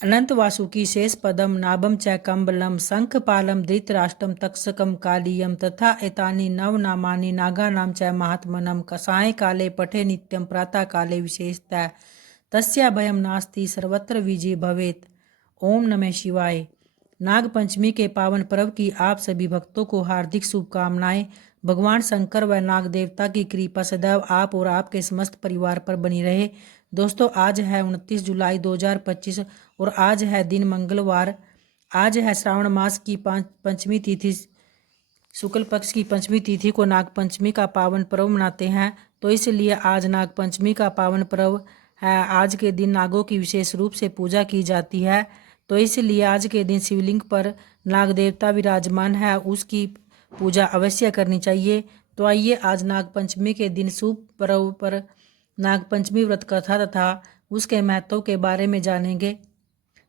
अनंत वासुकी शेष पदम नाभम च कम्बलम शंखपालम धृतराष्ट्रम तक्षकम कालीयम तथा एतानि नवनामानि नागानां च महात्मनम सायंकाले पठे नित्यं प्रातः काले विशेषतः तस्य भयं नास्ति सर्वत्र विजय भवेत्। ओम नमः शिवाय। नाग पंचमी के पावन पर्व की आप सभी भक्तों को हार्दिक शुभकामनाएं। भगवान शंकर व नाग देवता की कृपा सदैव आप और आपके समस्त परिवार पर बनी रहे। दोस्तों, आज है 29 जुलाई 2025 और आज है दिन मंगलवार। आज है श्रावण मास की पंचमी तिथि, शुक्ल पक्ष की पंचमी तिथि को नाग पंचमी का पावन पर्व मनाते हैं। तो इसलिए आज नाग पंचमी का पावन पर्व है। आज के दिन नागों की विशेष रूप से पूजा की जाती है। तो इसलिए आज के दिन शिवलिंग पर नाग देवता विराजमान है, उसकी पूजा अवश्य करनी चाहिए। तो आइए आज नाग पंचमी के दिन शुभ पर्व पर नाग पंचमी व्रत कथा तथा उसके महत्व के बारे में जानेंगे।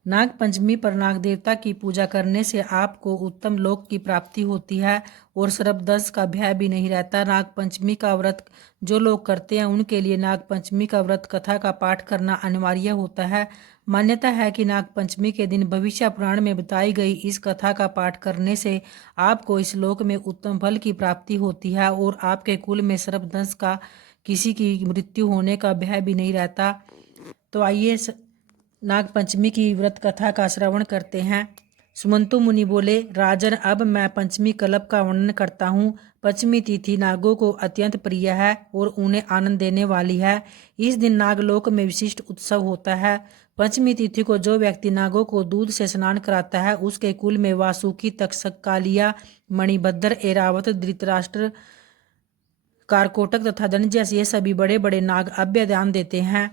नाग पंचमी पर नाग देवता की पूजा करने से आपको उत्तम लोक की प्राप्ति होती है और सर्पदंश का भय भी नहीं रहता। नाग पंचमी का व्रत जो लोग करते हैं उनके लिए नाग पंचमी का व्रत कथा का पाठ करना अनिवार्य होता है। मान्यता है कि नाग पंचमी के दिन भविष्य पुराण में बताई गई इस कथा का पाठ करने से आपको इस लोक में उत्तम फल की प्राप्ति होती है और आपके कुल में सर्पदंश का किसी की मृत्यु होने का भय भी नहीं रहता। तो आइए नाग पंचमी की व्रत कथा का श्रवण करते हैं। सुमंतु मुनि बोले, राजन, अब मैं पंचमी कल्प का वर्णन करता हूँ। पंचमी तिथि नागों को अत्यंत प्रिय है और उन्हें आनंद देने वाली है। इस दिन नागलोक में विशिष्ट उत्सव होता है। पंचमी तिथि को जो व्यक्ति नागों को दूध से स्नान कराता है उसके कुल में वासुकी, तक्षक, कालिया, मणिभद्र, ऐरावत, धृतराष्ट्र, कारकोटक तथा धनंजय ये सभी बड़े बड़े नाग अभय दान देते हैं।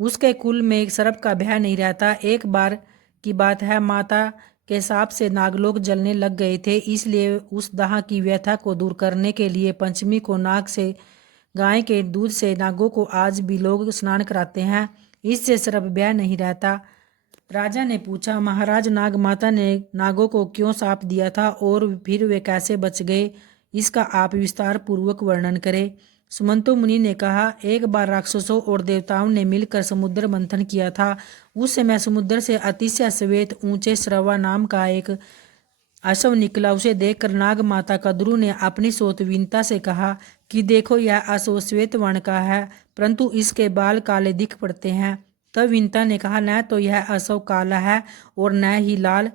उसके कुल में एक सर्प का भय नहीं रहता। एक बार की बात है, माता के साप से नागलोक जलने लग गए थे, इसलिए उस दाह की व्यथा को दूर करने के लिए पंचमी को नाग से गाय के दूध से नागों को आज भी लोग स्नान कराते हैं। इससे सर्प भय नहीं रहता। राजा ने पूछा, महाराज, नाग माता ने नागों को क्यों शाप दिया था और फिर वे कैसे बच गए? इसका आप विस्तार पूर्वक वर्णन करें। सुमंतो मुनि ने कहा, एक बार राक्षसों और देवताओं ने मिलकर समुद्र मंथन किया था। उस समय समुद्र से अतिशय श्वेत ऊंचे श्रवा नाम का एक अश्व निकला। उसे देखकर नाग माता कद्रू ने अपनी सोतवीनता से कहा कि देखो, यह अश्व श्वेत वर्ण का है, परंतु इसके बाल काले दिख पड़ते हैं। तब विनता ने कहा, न तो यह अश्व काला है और न ही लाल।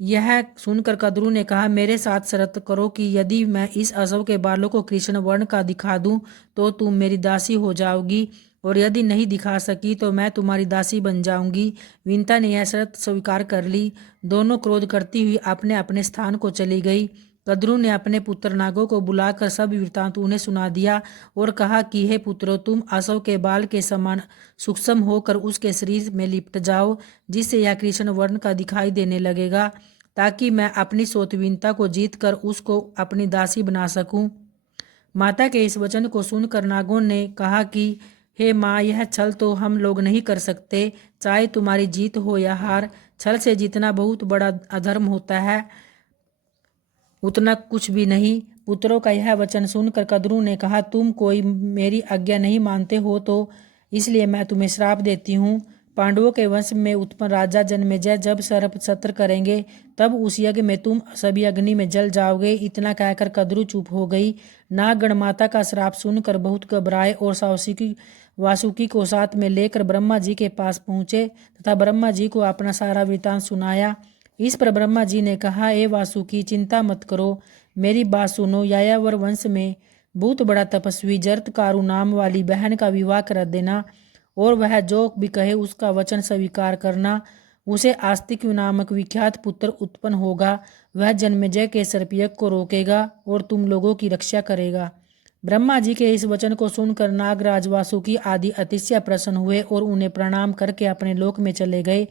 यह सुनकर कद्रू ने कहा, मेरे साथ शर्त करो कि यदि मैं इस अश्व के बालों को कृष्ण वर्ण का दिखा दूं तो तुम मेरी दासी हो जाओगी, और यदि नहीं दिखा सकी तो मैं तुम्हारी दासी बन जाऊंगी। विनता ने यह शर्त स्वीकार कर ली। दोनों क्रोध करती हुई अपने अपने स्थान को चली गई। कद्रू ने अपने पुत्र नागों को बुलाकर सब वृत्तांत उन्हें सुना दिया और कहा कि हे पुत्रों, तुम अश्व के बाल के समान सूक्ष्म होकर उसके शरीर में लिपट जाओ, जिससे यह कृष्ण वर्ण का दिखाई देने लगेगा, ताकि मैं अपनी सोतवीनता को जीत कर उसको अपनी दासी बना सकूं। माता के इस वचन को सुनकर नागों ने कहा कि हे माँ, यह छल तो हम लोग नहीं कर सकते, चाहे तुम्हारी जीत हो या हार। छल से जीतना बहुत बड़ा अधर्म होता है, उतना कुछ भी नहीं। पुत्रों का यह वचन सुनकर कद्रू ने कहा, तुम कोई मेरी आज्ञा नहीं मानते हो तो इसलिए मैं तुम्हें श्राप देती हूँ। पांडवों के वंश में उत्पन्न राजा जन्मेजय जब सर्प सत्र करेंगे तब उस यज्ञ में तुम सभी अग्नि में जल जाओगे। इतना कहकर कद्रू चुप हो गई। नाग माता का श्राप सुनकर बहुत घबराए और वासुकी को साथ में लेकर ब्रह्मा जी के पास पहुंचे तथा ब्रह्मा जी को अपना सारा वृतांत सुनाया। इस पर ब्रह्मा जी ने कहा, ए वासुकी, चिंता मत करो, मेरी बात सुनो। यायावर वंश में बहुत बड़ा तपस्वी जरत्कारु नाम वाली बहन का विवाह कर देना और वह जो भी कहे उसका वचन स्वीकार करना। उसे आस्तिक नामक विख्यात पुत्र उत्पन्न होगा। वह जन्मेजय के सर्पयज्ञ को रोकेगा और तुम लोगों की रक्षा करेगा। ब्रह्मा जी के इस वचन को सुनकर नागराज, वासुकी आदि अतिशय प्रसन्न हुए और उन्हें प्रणाम करके अपने लोक में चले गए।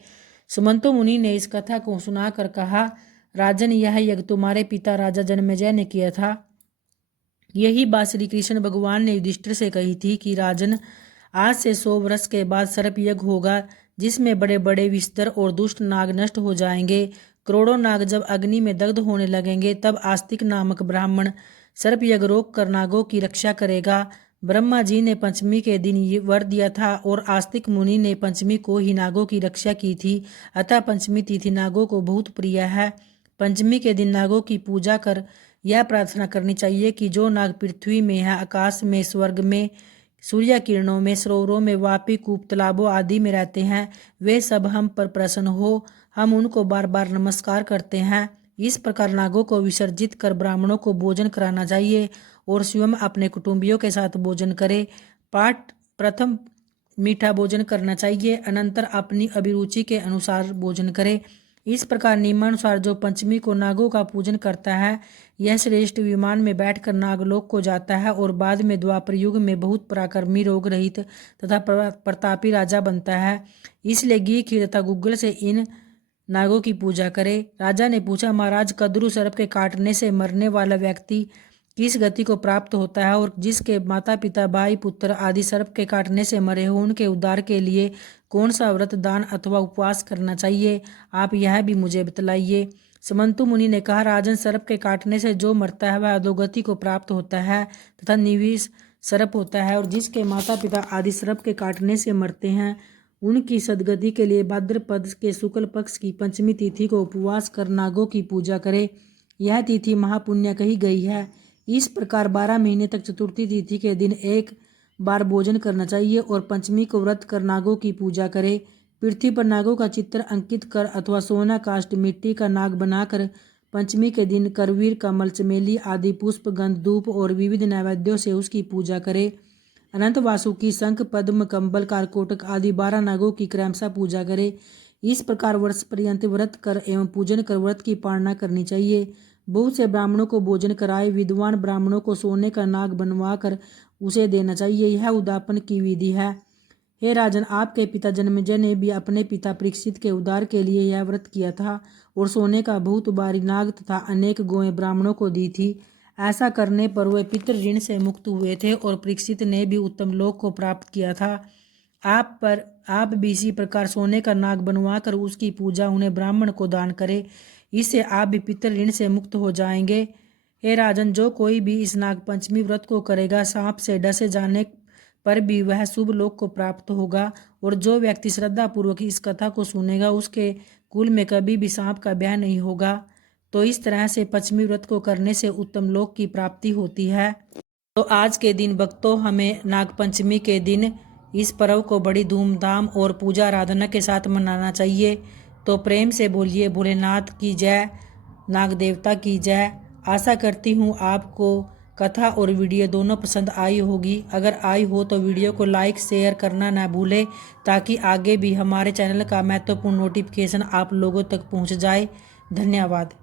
सुमंतो मुनि ने इस कथा को सुनाकर कहा, राजन, यह यज्ञ तुम्हारे पिता राजा जन्मेजय ने किया था। यही बात श्री कृष्ण भगवान ने युधिष्ठिर से कही थी कि राजन, आज से 100 वर्ष के बाद सर्प यज्ञ होगा, जिसमें बड़े बड़े विस्तर और दुष्ट नाग नष्ट हो जाएंगे। करोड़ों नाग जब अग्नि में दग्ध होने लगेंगे तब आस्तिक नामक ब्राह्मण सर्प यज्ञ रोक कर नागों की रक्षा करेगा। ब्रह्मा जी ने पंचमी के दिन ये वर दिया था और आस्तिक मुनि ने पंचमी को ही नागों की रक्षा की थी। अतः पंचमी तिथि नागों को बहुत प्रिय है। पंचमी के दिन नागों की पूजा कर यह प्रार्थना करनी चाहिए कि जो नाग पृथ्वी में है, आकाश में, स्वर्ग में, सूर्य किरणों में, सरोवरों में, वापी, कूप, तालाबों आदि में रहते हैं, वे सब हम पर प्रसन्न हो। हम उनको बार बार नमस्कार करते हैं। इस प्रकार नागों को विसर्जित कर ब्राह्मणों को भोजन कराना चाहिए और स्वयं अपने कुटुंबियों के साथ भोजन करे। पाठ प्रथम मीठा भोजन करना चाहिए, अनंतर अपनी अभिरुचि के अनुसार भोजन करे। इस प्रकार नियमानुसार जो पंचमी को नागों का पूजन करता है, यह श्रेष्ठ विमान में बैठकर नागलोक को जाता है और बाद में द्वापर युग में बहुत पराक्रमी, रोग रहित तथा प्रतापी राजा बनता है। इसलिए घी, खीर तथा गुग्गल से इन नागों की पूजा करे। राजा ने पूछा, महाराज, कद्रु सर्प के काटने से मरने वाला व्यक्ति किस गति को प्राप्त होता है और जिसके माता पिता, भाई, पुत्र आदि सर्प के काटने से मरे हो, उनके उद्धार के लिए कौन सा व्रत, दान अथवा उपवास करना चाहिए? आप यह भी मुझे बतलाइए। समंतु मुनि ने कहा, राजन, सर्प के काटने से जो मरता है वह अधोगति को प्राप्त होता है तथा निविष सर्प होता है, और जिसके माता पिता आदि सर्प के काटने से मरते हैं, उनकी सदगति के लिए भाद्रपद के शुक्ल पक्ष की पंचमी तिथि को उपवास कर नागों की पूजा करे। यह तिथि महापुण्य कही गई है। इस प्रकार 12 महीने तक चतुर्थी तिथि के दिन एक बार भोजन करना चाहिए और पंचमी को व्रत कर नागों की पूजा करे। पृथ्वी पर नागों का चित्र अंकित कर अथवा सोना, काष्ठ, मिट्टी का नाग बनाकर पंचमी के दिन करवीर, कमल, चमेली आदि पुष्प, गंध, धूप और विविध नैवेद्यों से उसकी पूजा करे। अनंत वासुकी, शंख, पद्म, कंबल, कारकोटक आदि 12 नागों की क्रमशः पूजा करे। इस प्रकार वर्ष पर्यंत व्रत कर एवं पूजन कर व्रत की पालना करनी चाहिए। बहुत से ब्राह्मणों को भोजन कराए। विद्वान ब्राह्मणों को सोने का नाग बनवा कर उसे देना चाहिए। यह उद्यापन की विधि है। हे राजन, आपके पिता जन्मेजय ने भी अपने पिता परीक्षित के उद्धार के लिए यह व्रत किया था और सोने का बहुत भारी नाग तथा अनेक गौएं ब्राह्मणों को दी थी। ऐसा करने पर वे पितृ ऋण से मुक्त हुए थे और परीक्षित ने भी उत्तम लोक को प्राप्त किया था। आप भी इसी प्रकार सोने का नाग बनवा कर उसकी पूजा उन्हें ब्राह्मण को दान करें। इससे आप भी पितृ ऋण से मुक्त हो जाएंगे। हे राजन, जो कोई भी इस नाग पंचमी व्रत को करेगा, सांप से डसे जाने पर भी वह शुभ लोक को प्राप्त होगा, और जो व्यक्ति श्रद्धा पूर्वक इस कथा को सुनेगा, उसके कुल में कभी भी सांप का ब्याह नहीं होगा। तो इस तरह से पंचमी व्रत को करने से उत्तम लोक की प्राप्ति होती है। तो आज के दिन भक्तों, हमें नागपंचमी के दिन इस पर्व को बड़ी धूमधाम और पूजा आराधना के साथ मनाना चाहिए। तो प्रेम से बोलिए भोलेनाथ की जय, नाग देवता की जय। आशा करती हूँ आपको कथा और वीडियो दोनों पसंद आई होगी। अगर आई हो तो वीडियो को लाइक, शेयर करना ना भूलें, ताकि आगे भी हमारे चैनल का महत्वपूर्ण नोटिफिकेशन आप लोगों तक पहुँच जाए। धन्यवाद।